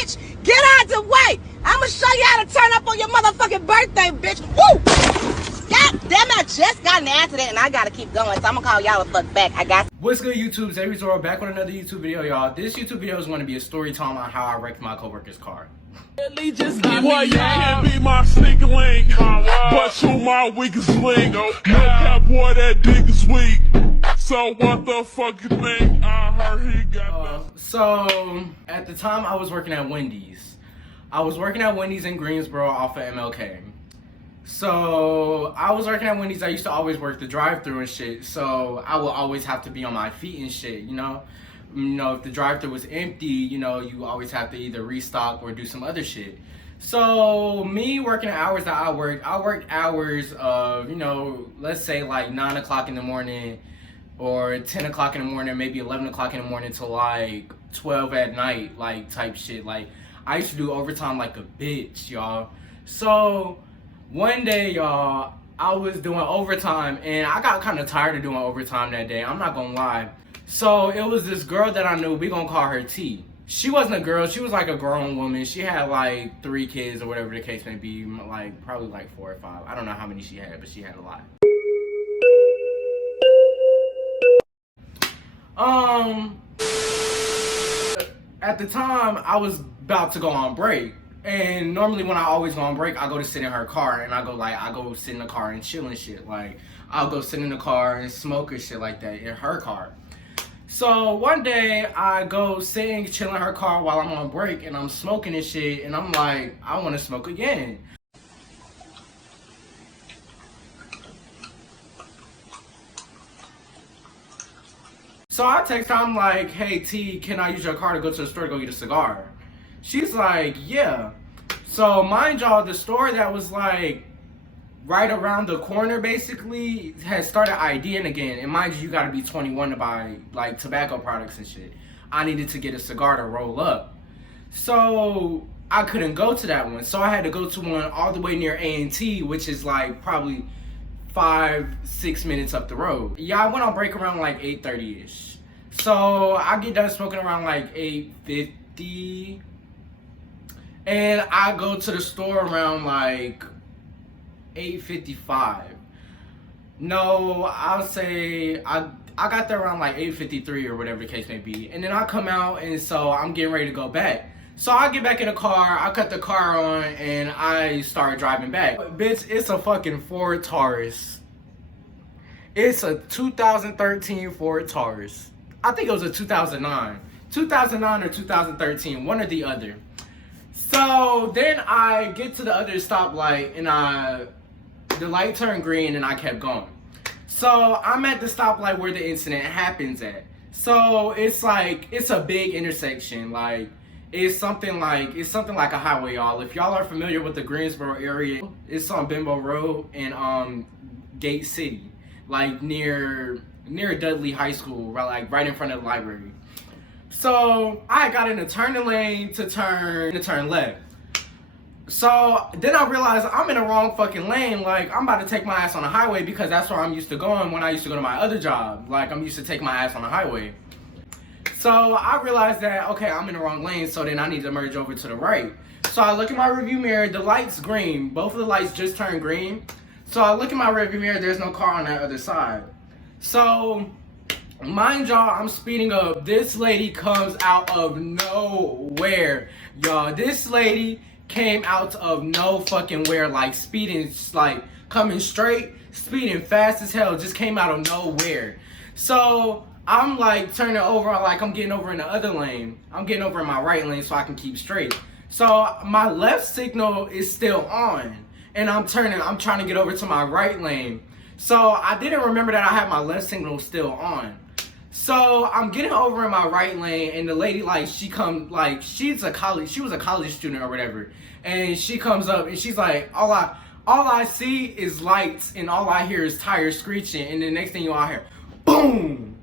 bitch. Get out the way. I'ma show you how to turn up on your motherfucking birthday, bitch. Woo! God damn it, I just got an accident and I gotta keep going, so I'm gonna call y'all the fuck back. I got. What's good, YouTube? Xavier Zoro back with another YouTube video, y'all. This YouTube video is going to be a story time on how I wrecked my coworker's car. Well, you can't be my sneaker link, but you my weakest link. No cap, boy, that dick is weak. So what the fuck you think? I heard he got So at the time I was working at Wendy's. I was working at Wendy's in Greensboro off of MLK. So I was working at Wendy's. I used to always work the drive-thru and shit. So I would always have to be on my feet and shit, you know. If the drive-thru was empty, you always have to either restock or do some other shit. So me working the hours that I worked hours of, let's say like 9 o'clock in the morning or 10 o'clock in the morning, maybe 11 o'clock in the morning to like 12 at night, like type shit. Like I used to do overtime like a bitch, y'all. So one day, y'all, I was doing overtime and I got kind of tired of doing overtime that day. I'm not gonna lie. So it was this girl that I knew. We gonna call her T. She wasn't a girl. She was like a grown woman. She had like 3 kids or whatever the case may be. Like probably like 4 or 5. I don't know how many she had, but she had a lot. At the time, I was about to go on break. And normally when I always go on break, I go to sit in her car and I go sit in the car and chill and shit. Like, I'll go sit in the car and smoke and shit like that in her car. So one day I go sit and chill in her car while I'm on break and I'm smoking and shit and I'm like, I want to smoke again. So I text her, I'm like, hey T, can I use your car to go to the store to go get a cigar? She's like, yeah. So mind y'all, the store that was like right around the corner basically has started IDing again. And mind you, you gotta be 21 to buy like tobacco products and shit. I needed to get a cigar to roll up. So I couldn't go to that one. So I had to go to one all the way near A&T, which is like probably 5-6 minutes up the road. Yeah, I went on break around like 8:30ish. So I get done smoking around like 8:50. And I go to the store around like 8:55. No, I'll say I got there around like 8:53 or whatever the case may be. And then I come out and so I'm getting ready to go back. So I get back in the car, I cut the car on and I start driving back. But bitch, it's a fucking Ford Taurus. It's a 2013 Ford Taurus. I think it was a 2009. 2009 or 2013, one or the other. So then I get to the other stoplight and the light turned green and I kept going. So I'm at the stoplight where the incident happens at. So it's like, it's a big intersection. Like it's something like a highway, y'all. If y'all are familiar with the Greensboro area, it's on Bimbo Road and Gate City, like near Dudley High School, right in front of the library. So I got in a turning lane to turn left. So then I realized I'm in the wrong fucking lane. Like I'm about to take my ass on the highway because that's where I'm used to going when I used to go to my other job. Like I'm used to take my ass on the highway. So I realized that, okay, I'm in the wrong lane. So then I need to merge over to the right. So I look in my rearview mirror, the light's green. Both of the lights just turned green. So I look in my rearview mirror, there's no car on that other side. So mind y'all, I'm speeding up. This lady comes out of nowhere. Y'all, this lady came out of no fucking where, like speeding, like coming straight, speeding fast as hell, just came out of nowhere. So I'm like turning over, like I'm getting over in the other lane. I'm getting over in my right lane so I can keep straight. So my left signal is still on and I'm trying to get over to my right lane. So I didn't remember that I had my left signal still on. So I'm getting over in my right lane and the lady, like, she was a college student or whatever. And she comes up and she's like, all I see is lights and all I hear is tires screeching. And the next thing you all hear, boom.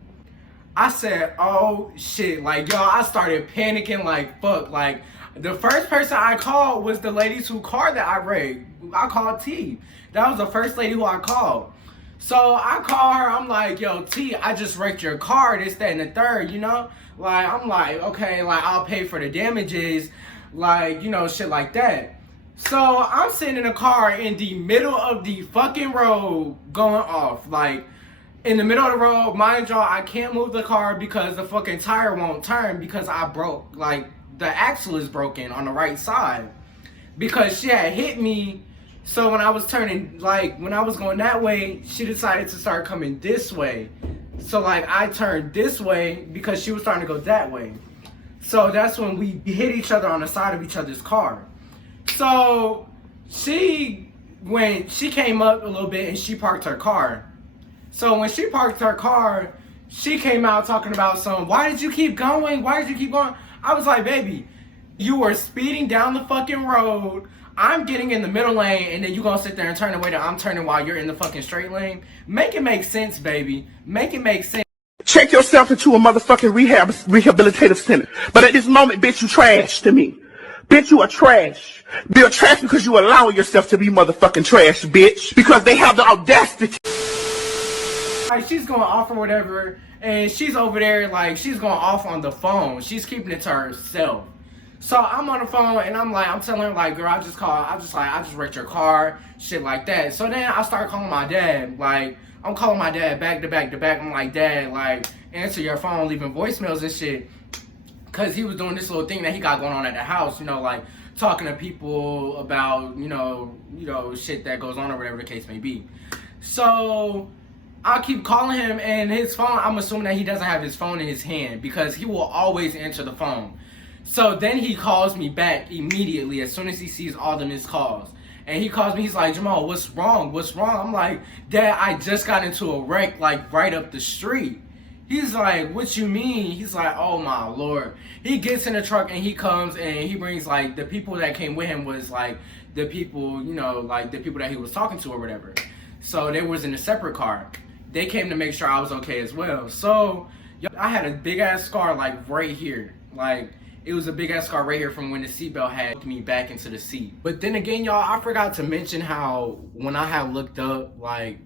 I said, oh shit, like, y'all, I started panicking like fuck. Like the first person I called was the lady's whose car that I wrecked. I called T. That was the first lady who I called. So I call her, I'm like, yo, T, I just wrecked your car, this, that, and the third, Like, I'm like, okay, like, I'll pay for the damages. like, you know, shit like that. So I'm sitting in a car in the middle of the fucking road going off, like, in the middle of the road, mind y'all, I can't move the car because the fucking tire won't turn because I broke, like, the axle is broken on the right side because she had hit me. So when I was turning, like, when I was going that way, she decided to start coming this way. So, like, I turned this way because she was starting to go that way. So that's when we hit each other on the side of each other's car. So when she came up a little bit and she parked her car. So when she parked her car, she came out talking about why did you keep going? Why did you keep going? I was like, baby, you were speeding down the fucking road. I'm getting in the middle lane and then you gonna sit there and turn the way that I'm turning while you're in the fucking straight lane? Make it make sense, baby. Make it make sense. Check yourself into a motherfucking rehabilitative center. But at this moment, bitch, you trash to me. Bitch, you are trash. You're trash because you allowing yourself to be motherfucking trash, bitch. Because they have the audacity. Like, she's going off or whatever, and she's over there, like, she's going off on the phone. She's keeping it to herself. So I'm on the phone, and I'm telling her, like, girl, I just wrecked your car, shit like that. So then I start calling my dad. Like, I'm calling my dad back to back to back. I'm like, Dad, like, answer your phone, leaving voicemails and shit. Because he was doing this little thing that he got going on at the house, you know, like, talking to people about, you know, shit that goes on or whatever the case may be. So I'll keep calling him, and his phone, I'm assuming that he doesn't have his phone in his hand because he will always answer the phone. So then he calls me back immediately as soon as he sees all the missed calls. And he calls me, he's like, Jamal, what's wrong? What's wrong? I'm like, Dad, I just got into a wreck, like, right up the street. He's like, what you mean? He's like, oh my Lord. He gets in the truck and he comes and he brings, like, the people that came with him was, like, the people, you know, like, the people that he was talking to or whatever. So they was in a separate car. They came to make sure I was okay as well. So I had a big ass scar, like, right here. Like, it was a big ass scar right here from when the seatbelt had me back into the seat. But then again, y'all, I forgot to mention how when I had looked up, like,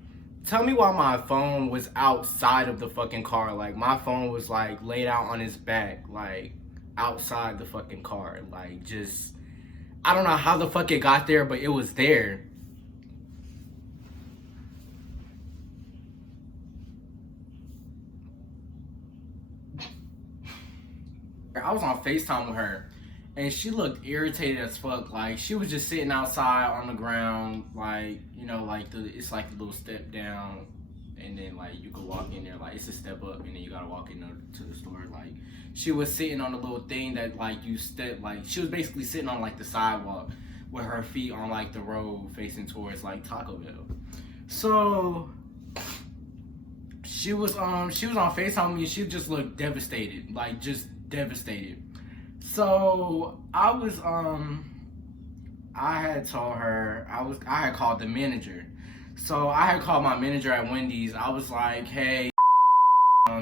tell me why my phone was outside of the fucking car. Like, my phone was, like, laid out on its back, like, outside the fucking car. Like, just, I don't know how the fuck it got there, but it was there. I was on FaceTime with her, and she looked irritated as fuck. Like, she was just sitting outside on the ground, like, you know, like, it's like a little step down, and then, like, you could walk in there, like, it's a step up, and then you gotta walk into the store. Like, she was sitting on a little thing that, like, you step, like, she was basically sitting on, like, the sidewalk with her feet on, like, the road facing towards, like, Taco Bell. So she was on FaceTime with me, and she just looked devastated, like, just devastated. So I was I had told her I had called the manager. So I had called my manager at Wendy's. I was like, hey,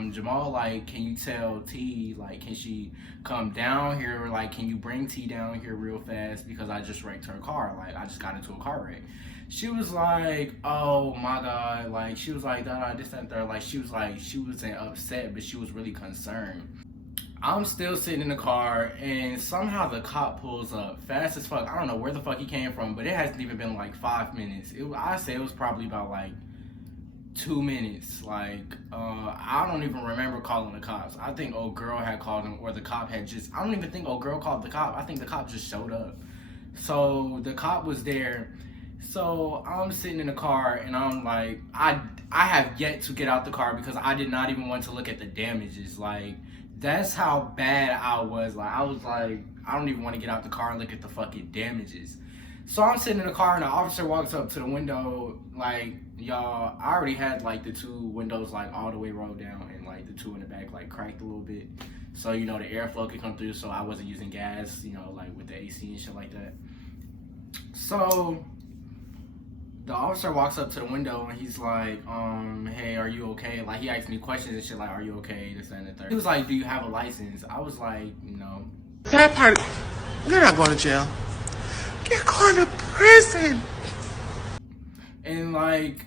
Jamal, like, can you tell T, like, can she come down here? Like, can you bring T down here real fast because I just wrecked her car. Like, I just got into a car wreck. She was like, oh my God, like, she was like, this and that. Like, she was like, she wasn't upset, but she was really concerned. I'm still sitting in the car, and somehow the cop pulls up fast as fuck. I don't know where the fuck he came from, but it hasn't even been like 5 minutes. I say it was probably about like 2 minutes. Like, I don't even remember calling the cops. I think old girl had called him, or the cop had just, I don't even think old girl called the cop. I think the cop just showed up. So the cop was there. So I'm sitting in the car, and I'm like, I have yet to get out the car because I did not even want to look at the damages. Like, that's how bad I was. Like, I was like, I don't even want to get out the car and look at the fucking damages. So I'm sitting in the car, and the officer walks up to the window. Like, y'all, I already had, like, the 2 windows, like, all the way rolled down, and, like, the 2 in the back, like, cracked a little bit. So, you know, the airflow could come through, so I wasn't using gas, you know, like, with the AC and shit like that. So the officer walks up to the window, and he's like, hey, are you okay? Like, he asked me questions and shit, like, are you okay, this, that, and the third. He was like, do you have a license? I was like, no. That part, you're not going to jail. You're going to prison. And, like,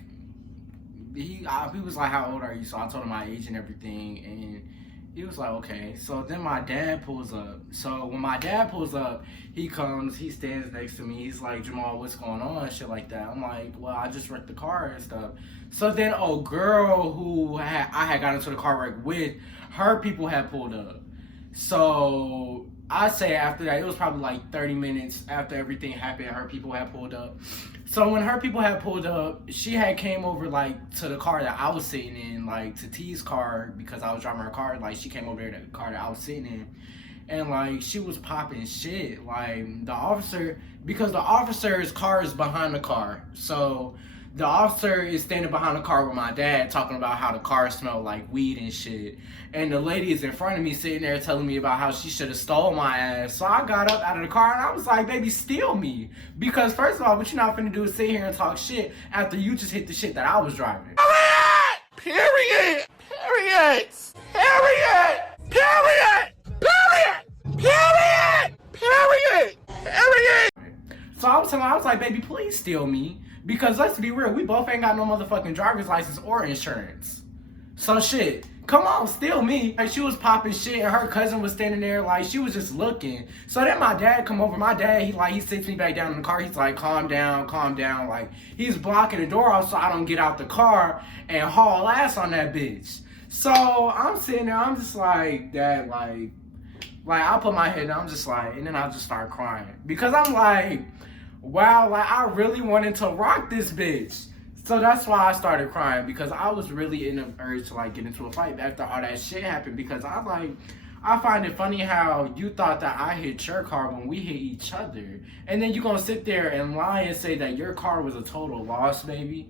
he was like, how old are you? So I told him my age and everything, and He was like, okay. So then my dad pulls up. So when my dad pulls up, he comes, he stands next to me. He's like, Jamal, what's going on? Shit like that. I'm like, well, I just wrecked the car and stuff. So then a girl who I had got into the car wreck with, her people had pulled up. So I say after that, it was probably like 30 minutes after everything happened, her people had pulled up. So when her people had pulled up, she had came over like to the car that I was sitting in, like to T's car, because I was driving her car. Like she came over there to the car that I was sitting in, and like she was popping shit. Like the officer, because the officer's car is behind the car, so the officer is standing behind the car with my dad talking about how the car smelled like weed and shit. And the lady is in front of me sitting there telling me about how she should have stole my ass. So I got up out of the car and I was like, baby, steal me. Because first of all, what you're not finna do is sit here and talk shit after you just hit the shit that I was driving. Period. Period. Period. Period. Period. Period. Period. Period. So I was telling her, I was like, baby, please steal me. Because let's be real, we both ain't got no motherfucking driver's license or insurance. So shit, come on, steal me. Like she was popping shit and her cousin was standing there like she was just looking. So then my dad come over. My dad, he sits me back down in the car. He's like, calm down, calm down. Like he's blocking the door off so I don't get out the car and haul ass on that bitch. So I'm sitting there, I'm just like, Dad, like I put my head down, I'm just like, and then I just start crying. Because I'm like, wow, like I really wanted to rock this bitch. So that's why I started crying, because I was really in the urge to like get into a fight after all that shit happened. Because I find it funny how you thought that I hit your car when we hit each other. And then you gonna sit there and lie and say that your car was a total loss, baby.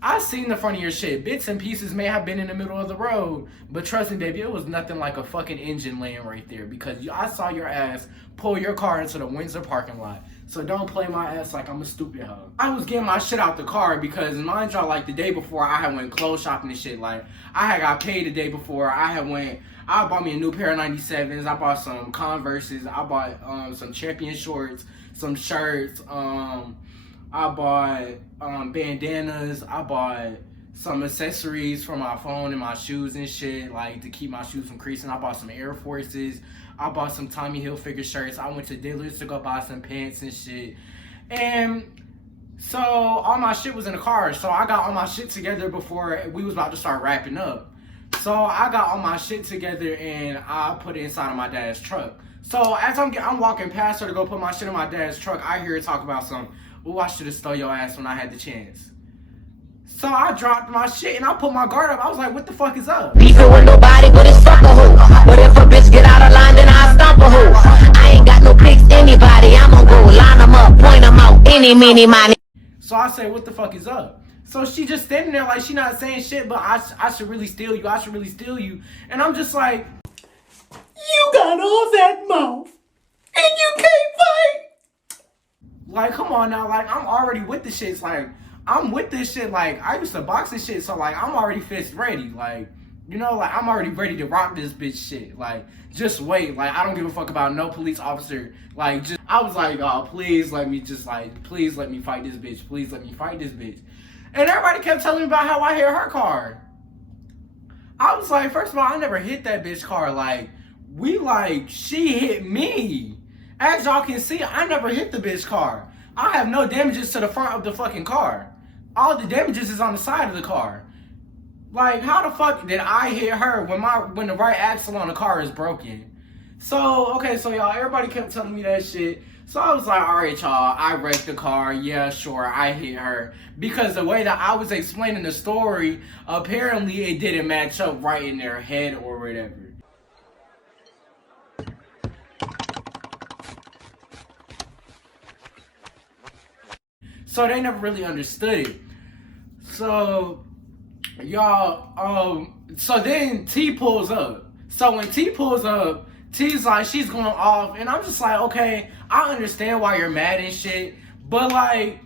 I seen the front of your shit. Bits and pieces may have been in the middle of the road, but trust me, baby, it was nothing like a fucking engine laying right there, because I saw your ass pull your car into the Windsor parking lot. So don't play my ass like I'm a stupid hoe. I was getting my shit out the car because, mind y'all, like the day before I had went clothes shopping and shit. Like I had got paid the day before. I bought me a new pair of 97s. I bought some Converses. I bought some Champion shorts, some shirts. I bought bandanas. I bought some accessories for my phone and my shoes and shit, like to keep my shoes from creasing. I bought some Air Forces. I bought some Tommy Hilfiger shirts. I went to Dillard's to go buy some pants and shit. And so all my shit was in the car. So I got all my shit together before we was about to start wrapping up. So I got all my shit together and I put it inside of my dad's truck. So as I'm walking past her to go put my shit in my dad's truck, I hear her talk about some, ooh, I should have stole your ass when I had the chance. So I dropped my shit and I put my guard up. I was like, what the fuck is up? Beefing with nobody but it's fuck a hoe. But if a bitch get out of line, then I'll stomp a hoe. I ain't got no pics, anybody. I'm gonna go line them up, point them out, any, meeny, miny. So I say, what the fuck is up? So she just standing there like she not saying shit, but I should really steal you. I should really steal you. And I'm just like, You got all that mouth, and you can't fight. like, come on now. Like, I'm already with the shits. Like, I'm with this shit. Like, I used to box and shit, so like, I'm already fist ready. Like, you know, like, I'm already ready to rock this bitch shit. Like, just wait. Like, I don't give a fuck about no police officer. Like, just, I was like, oh, please let me fight this bitch. Please let me fight this bitch. And everybody kept telling me about how I hit her car. I was like, first of all, I never hit that bitch car. Like, she hit me. As y'all can see, I never hit the bitch car. I have no damages to the front of the fucking car. All the damages is on the side of the car. Like, how the fuck did I hit her when the right axle on the car is broken? So, okay, so y'all, everybody kept telling me that shit. So I was like, all right, y'all, I wrecked the car. Yeah, sure, I hit her. Because the way that I was explaining the story, apparently it didn't match up right in their head or whatever. So they never really understood it. So, y'all, so then T pulls up. So when T pulls up, T's like, she's going off, and I'm just like, okay, I understand why you're mad and shit, but like,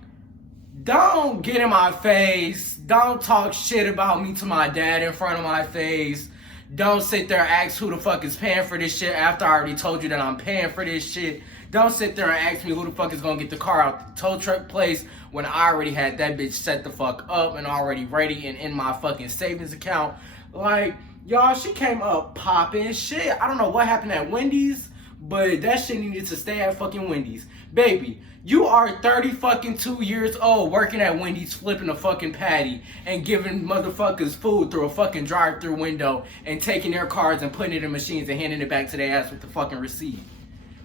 don't get in my face. Don't talk shit about me to my dad in front of my face. Don't sit there and ask who the fuck is paying for this shit after I already told you that I'm paying for this shit. Don't sit there and ask me who the fuck is gonna get the car out the tow truck place when I already had that bitch set the fuck up and already ready and in my fucking savings account. Like, Y'all, she came up popping shit. I don't know what happened at Wendy's, but that shit needed to stay at fucking Wendy's. Baby, you are 32 years old working at Wendy's, flipping a fucking patty and giving motherfuckers food through a fucking drive-through window and taking their cards and putting it in machines and handing it back to their ass with the fucking receipt.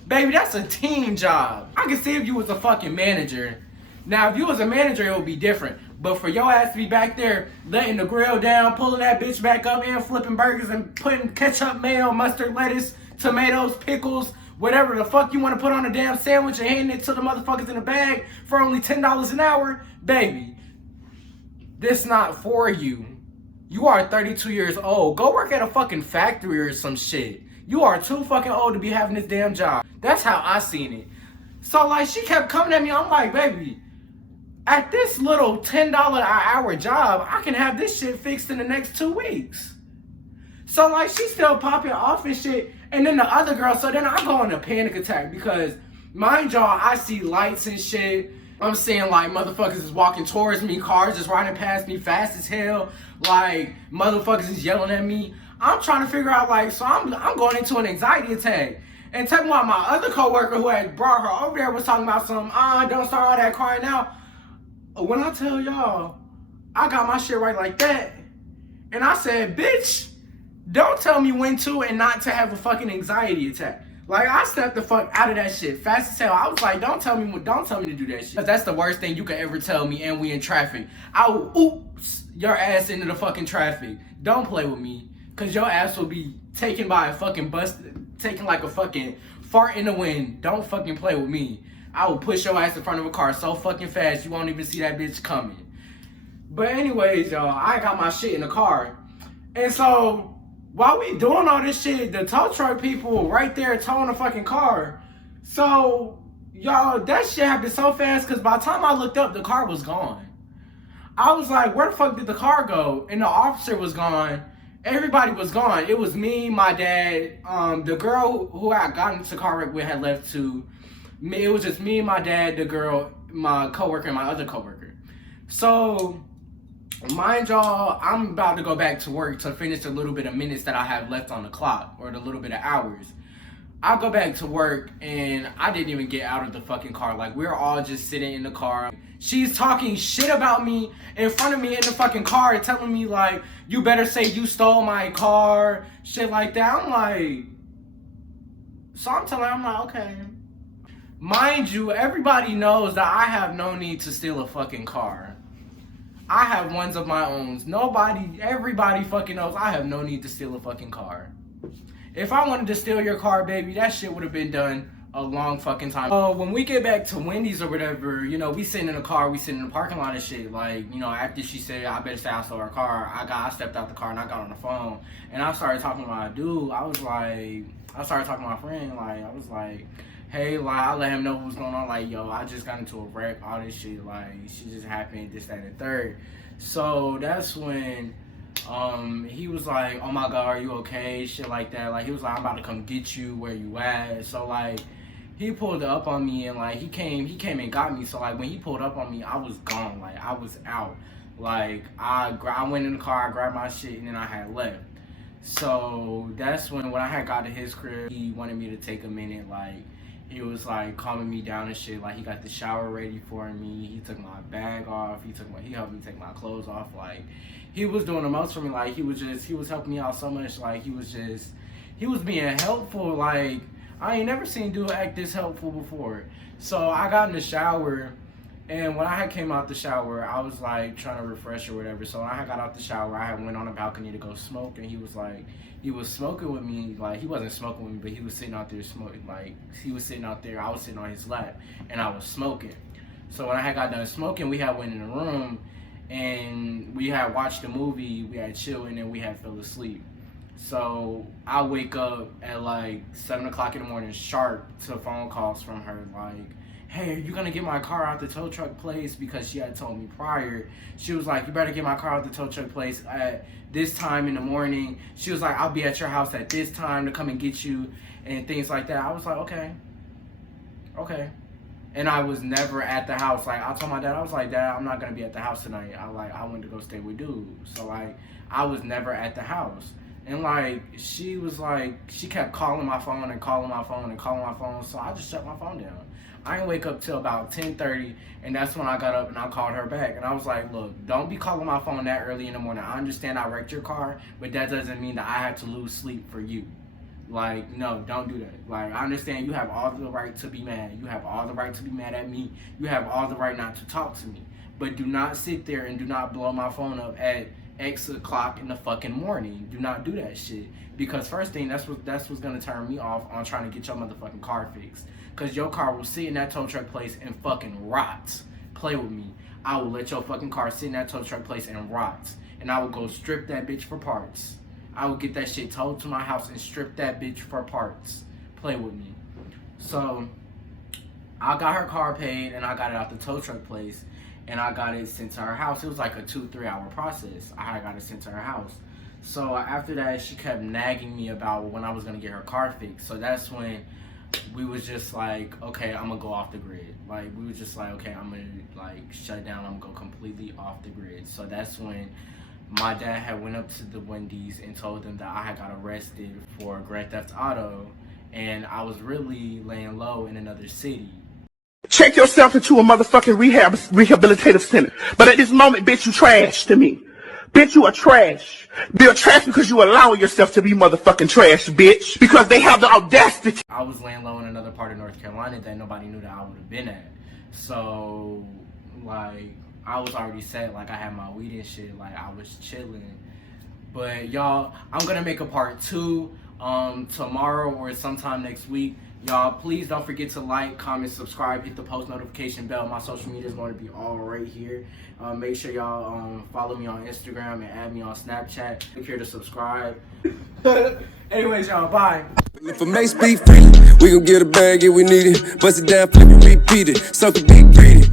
Baby, that's a team job. I can see if you was a fucking manager. Now, if you was a manager, it would be different. But for your ass to be back there letting the grill down, pulling that bitch back up and flipping burgers and putting ketchup, mayo, mustard, lettuce, tomatoes, pickles, whatever the fuck you want to put on a damn sandwich and handing it to the motherfuckers in a bag for only $10 an hour, baby, this not for you. You are 32 years old. Go work at a fucking factory or some shit. You are too fucking old to be having this damn job. That's how I seen it. So, like, she kept coming at me. I'm like, baby, at this little $10 an hour job, I can have this shit fixed in the next 2 weeks. So, like, she's still popping off and shit. And then the other girl, so then I go in a panic attack because, mind y'all, I see lights and shit. I'm seeing, like, motherfuckers is walking towards me, cars just riding past me fast as hell. Like, motherfuckers is yelling at me. I'm trying to figure out, like, so I'm going into an anxiety attack. And talking about my other coworker who had brought her over there was talking about some, don't start all that crying out. When I tell y'all, I got my shit right like that. And I said, bitch, don't tell me when to and not to have a fucking anxiety attack. Like, I stepped the fuck out of that shit fast as hell. I was like, don't tell me to do that shit. Cause that's the worst thing you could ever tell me, and we in traffic. I will oops your ass into the fucking traffic. Don't play with me. Cause your ass will be taken by a fucking bus, taken like a fucking fart in the wind. Don't fucking play with me. I will push your ass in front of a car so fucking fast you won't even see that bitch coming. But anyways, y'all, I got my shit in the car. And so, while we doing all this shit, the tow truck people right there towing the fucking car. So, y'all, that shit happened so fast because by the time I looked up, the car was gone. I was like, where the fuck did the car go? And the officer was gone. Everybody was gone. It was me, my dad, the girl who I got into the car wreck with had left too. It was just me, my dad, the girl, my coworker, and my other coworker. So, mind y'all, I'm about to go back to work to finish the little bit of minutes that I have left on the clock, or the little bit of hours. I go back to work, and I didn't even get out of the fucking car. Like, we're all just sitting in the car. She's talking shit about me in front of me in the fucking car, telling me, like, you better say you stole my car, shit like that. I'm like, so I'm telling her, I'm like, okay. Mind you, everybody knows that I have no need to steal a fucking car. I have ones of my own. Everybody fucking knows I have no need to steal a fucking car. If I wanted to steal your car, baby, that shit would have been done a long fucking time. When we get back to Wendy's or whatever, you know, we sitting in the car, we sitting in the parking lot and shit. Like, you know, after she said, I better say I stole her car, I stepped out the car and I got on the phone. And I started talking to my dude. I started talking to my friend. Like, I was like, hey, like, I let him know what was going on. Like, yo, I just got into a wreck, all this shit. Like, shit just happened, this, that, and the third. So that's when he was like, oh my God, are you okay? Shit like that. Like, he was like, I'm about to come get you where you at. So, like, he pulled up on me and, like, he came and got me. So, like, when he pulled up on me, I was gone. Like, I was out. Like, I went in the car, I grabbed my shit, and then I had left. So, that's when I had got to his crib, he wanted me to take a minute. Like, he was, like, calming me down and shit. Like, he got the shower ready for me. He took my bag off. He helped me take my clothes off. Like, he was doing the most for me. Like, he was helping me out so much. Like, he was being helpful. Like, I ain't never seen dude act this helpful before. So I got in the shower, and when I had came out the shower, I was like trying to refresh or whatever. So when I had got out the shower, I had went on the balcony to go smoke, and he was smoking with me. Like, he wasn't smoking with me, but he was sitting out there smoking. Like, he was sitting out there, I was sitting on his lap, and I was smoking. So when I had got done smoking, we had went in the room, and we had watched a movie, we had chilled, and then we had fell asleep. So I wake up at like 7 o'clock in the morning sharp to phone calls from her like, hey, are you gonna get my car out the tow truck place? Because she had told me prior. She was like, you better get my car out the tow truck place at this time in the morning. She was like, I'll be at your house at this time to come and get you and things like that. I was like, okay. And I was never at the house. Like, I told my dad, I was like, Dad, I'm not gonna be at the house tonight. I went to go stay with dude. So like, I was never at the house. And like, she was like, she kept calling my phone and calling my phone and calling my phone. So I just shut my phone down. I didn't wake up till about 10:30, and that's when I got up and I called her back. And I was like, look, don't be calling my phone that early in the morning. I understand I wrecked your car, but that doesn't mean that I had to lose sleep for you. Like, no, don't do that. Like, I understand you have all the right to be mad. You have all the right to be mad at me. You have all the right not to talk to me. But do not sit there and do not blow my phone up at X o'clock in the fucking morning. Do not do that shit. Because first thing, that's what's gonna turn me off on trying to get your motherfucking car fixed. Cause your car will sit in that tow truck place and fucking rot. Play with me. I will let your fucking car sit in that tow truck place and rot. And I will go strip that bitch for parts. I will get that shit towed to my house and strip that bitch for parts. Play with me. So, I got her car paid and I got it out the tow truck place. And I got it sent to her house. It was like a 2-3 hour process. I got it sent to her house. So after that, she kept nagging me about when I was gonna get her car fixed. So that's when we was just like, okay, I'm gonna go off the grid. Like, we was just like, okay, I'm gonna like shut down. I'm gonna go completely off the grid. So that's when my dad had went up to the Wendy's and told them that I had got arrested for Grand Theft Auto, and I was really laying low in another city. Check yourself into a motherfucking rehabilitative center. But at this moment, bitch, you trash to me. Bitch, you are trash. You're trash because you allowing yourself to be motherfucking trash, bitch. Because they have the audacity. I was laying low in another part of North Carolina that nobody knew that I would have been at. So, like, I was already set. Like, I had my weed and shit. Like, I was chilling. But, y'all, I'm going to make a part 2 tomorrow or sometime next week. Y'all, please don't forget to like, comment, subscribe, hit the post notification bell. My social media is going to be all right here. Make sure y'all follow me on Instagram and add me on Snapchat. Click here to subscribe. Anyways, y'all, bye. If a Mace be free, we gon' get a bag if we need it. Bust it down, flip it, repeat it. Suck a big greedy.